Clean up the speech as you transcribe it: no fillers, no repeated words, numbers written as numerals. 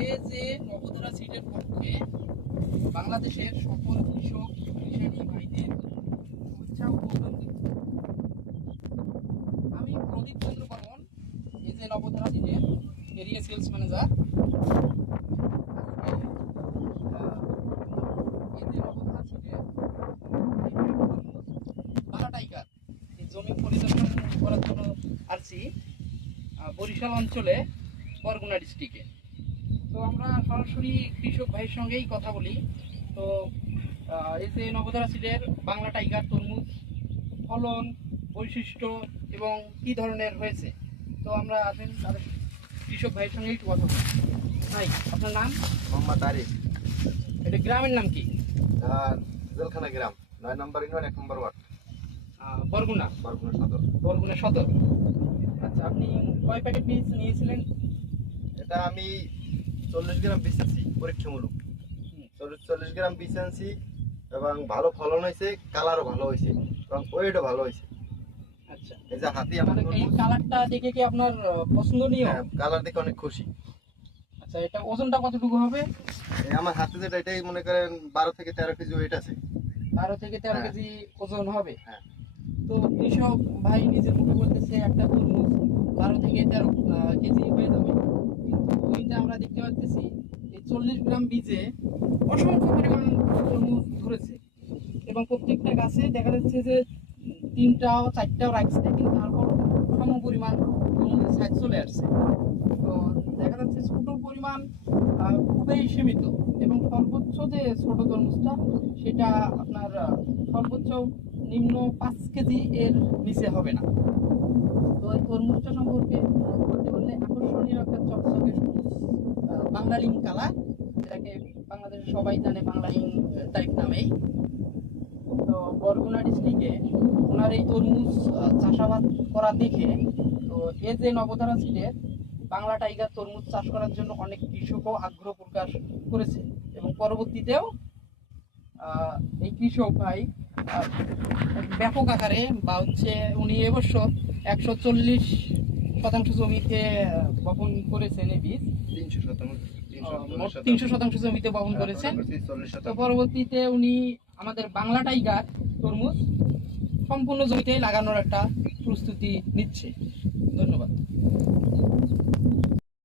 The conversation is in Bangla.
এ যে নবধারা সিটের পক্ষে বাংলাদেশের সকল কৃষক কৃষাণী ভাইদের শুভেচ্ছা ও অভিনন্দন। আমি প্রদীপ চন্দ্র বর্মন, এই যে নবধারা সিটের এরিয়া সেলস ম্যানেজার। এই যে নবধারা সিটের বারাটাইকার এই জমি পরিদর্শন করার জন্য আসছি বরিশাল অঞ্চলে, বরগুনা ডিস্ট্রিক্টে। তো আমরা সরাসরি কৃষক ভাইয়ের সঙ্গেই কথা বলি। তো এই যে নবধারা সিডের বাংলা টাইগার তরমুজ ফলন, বৈশিষ্ট্য এবং কি ধরনের হয়েছে, তো আমরা আসেন তাদের কৃষক ভাইয়ের সঙ্গে একটু কথা বলি। ভাই, আপনার নাম? মোহাম্মদ আরিফ। এটা গ্রামের নাম কি? জলখানা গ্রাম, 9 নম্বর ইউনিয়ন, 1 নম্বর ওয়ার্ড, বরগুনা। বরগুনা সদর। বরগুনা সদর। আচ্ছা, আপনি কয় প্যাকেট বীজ নিয়েছিলেন? এটা আমি 40 গ্রাম বীজ আনছি পরীক্ষামূলক। 40 গ্রাম বীজ আনছি এবং ভালো ফলন হয়েছে, কালারও ভালো হয়েছে এবং ওয়েটও ভালো হয়েছে। আচ্ছা, এই যে হাতি আমার এই কালারটা দেখে কি আপনার পছন্দনীয়? হ্যাঁ, কালার দেখে অনেক খুশি। আচ্ছা, এটা ওজনটা কতটুকু হবে? এই আমার হাতে যেটা, এটাই মনে করেন 12 থেকে 13 কেজি ওয়েট আছে। 12 থেকে 13 হ্যাঁ। কেজি ওজন হবে। হ্যাঁ। তো কৃষক ভাই নিজের মুখে বলতেছে একটা তরমুজ 12 থেকে 13 কেজি হয়ে যাবে, কিন্তু ওইটা আমরা দেখতে পাচ্ছি এই 40 গ্রাম বীজে অসংখ্য পরিমাণ তরমুজ ধরেছে এবং প্রত্যেকটা গাছে দেখা যাচ্ছে যে 3টাও 4টাও রাখছে, কিন্তু তারপর সম পরিমাণ তরমুজের সাইজ চলে আসছে। তো দেখা যাচ্ছে ছোট পরিমাণ খুবই সীমিত এবং সর্বোচ্চ যে ছোট তরমুজটা সেটা আপনার সর্বোচ্চ নিম্ন 5 কেজি এর নিচে হবে না। তো এই তরমুজটা সম্পর্কে বলতে বললে আকর্ষণীয় একটা চকচকে সবুজ বাংলালিং কালার, যেটাকে বাংলাদেশে সবাই জানে বাংলালিং টাইপ নামেই। তো বরগুনা ডিস্ট্রিক্টে ওনার এই তরমুজ চাষাবাদ করা দেখে, তো এই যে নবধারা সিডের বাংলা টাইগার তরমুজ চাষ করার জন্য অনেক কৃষকও আগ্রহ প্রকাশ করেছে এবং পরবর্তীতেও এই কৃষক ভাই ব্যাপক আকারে বা উনি এবছর 140% জমিতে বপন করেছেন এই বীজ। 300% জমিতে বপন করেছেন। তো পরবর্তীতে উনি আমাদের বাংলা টাইগার তরমুজ সম্পূর্ণ জমিতে লাগানোর একটা প্রস্তুতি নিচ্ছে। ধন্যবাদ।